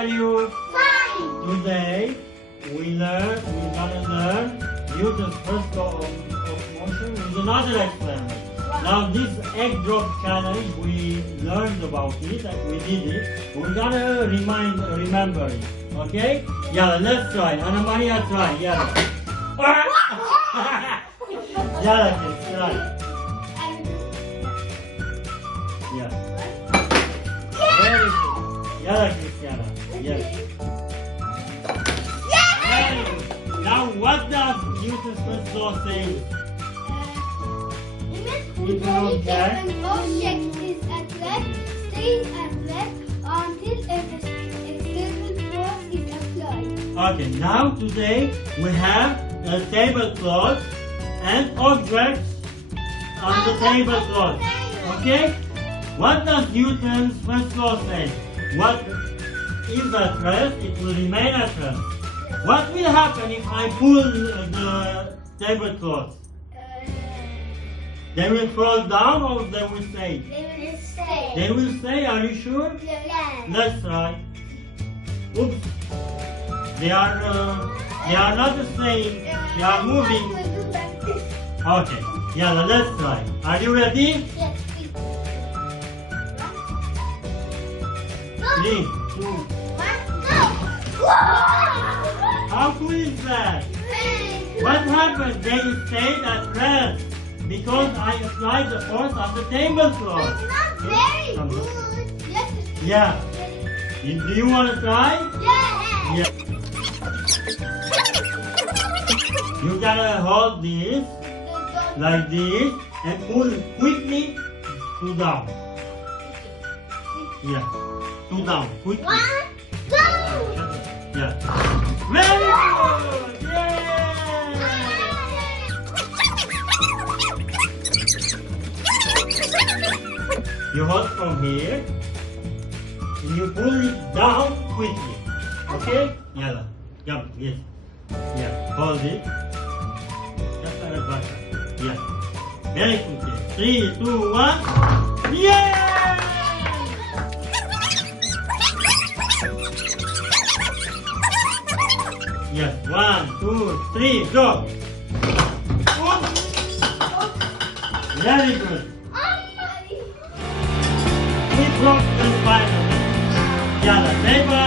are you? Fine. Today we're gonna learn Newton's first law of motion with another experiment. Now this egg drop challenge, we learned about it and we did it. We're gonna remember it. Okay? Yeah, let's try. Anna Maria, try. Yeah. Yeah, kids, try. Yeah. Very good. Yeah, Cristiana. Yes. Very good. Now, what does Newton's first law say? If an object is at rest, stays at rest until an external force is applied. Okay, now today we have a tablecloth and objects on the tablecloth. Okay? What does Newton's first law say? What is at rest, it will remain at rest. What will happen if I pull the tablecloth? They will fall down or they will stay? They will stay. They will stay, are you sure? Yes. Let's try. Oops. They are not staying, they are moving. Okay, yeah, let's try. Are you ready? Yes, please. 3, 2. 1, go! How cool is that? What happened? They stayed at rest because I applied the force on the tablecloth. It's not very good. Yes. Yeah. Do you want to try? Yes. Yeah. You gotta hold this like this and pull quickly to down. Yeah. To down. Quickly. 1, go! Yeah. Very good! Yay! You hold from here and you pull it down quickly. Okay? Yeah. Jump. Yes. Yeah. Hold it. Just like that. Yeah. Very quickly. 3, 2, 1. Yeah! Yes. 1, 2, 3, go! Very good. We broke the final. Yeah, the table